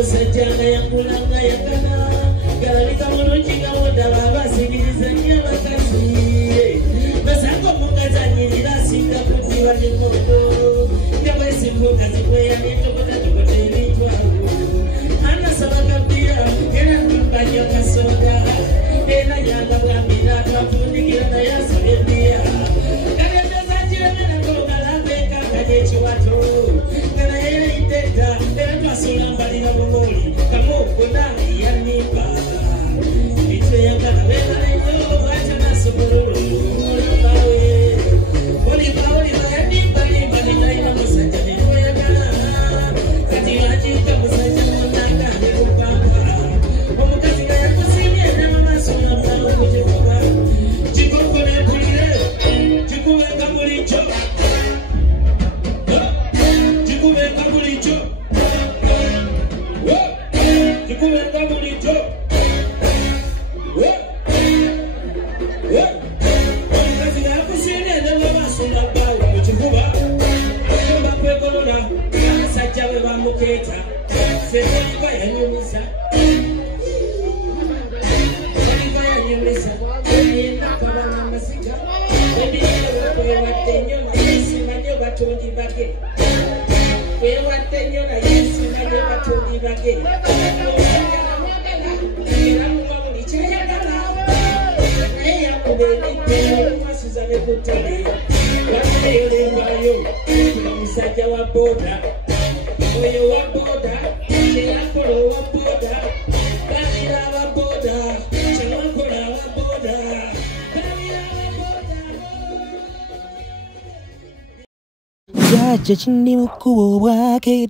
Sejana yang pulang yang kana galani kamu nunci kamu dalam basi gizinya makasih besako mukazanyi nirasinda kutiwa ni moto kama siku kazi kwa yani tokota tokota ilitwa ana sabaka pia ena kumbanya kasoga ena yanga bwamina twafundikira na yasogebia kana tazajira mena ngolala beka kajechi watu kana yeye iteta ena twasula mbalira bumuli kamo kona yanipa itwe yanga kabela leo acha nasuburu Jaja chini mkuu wake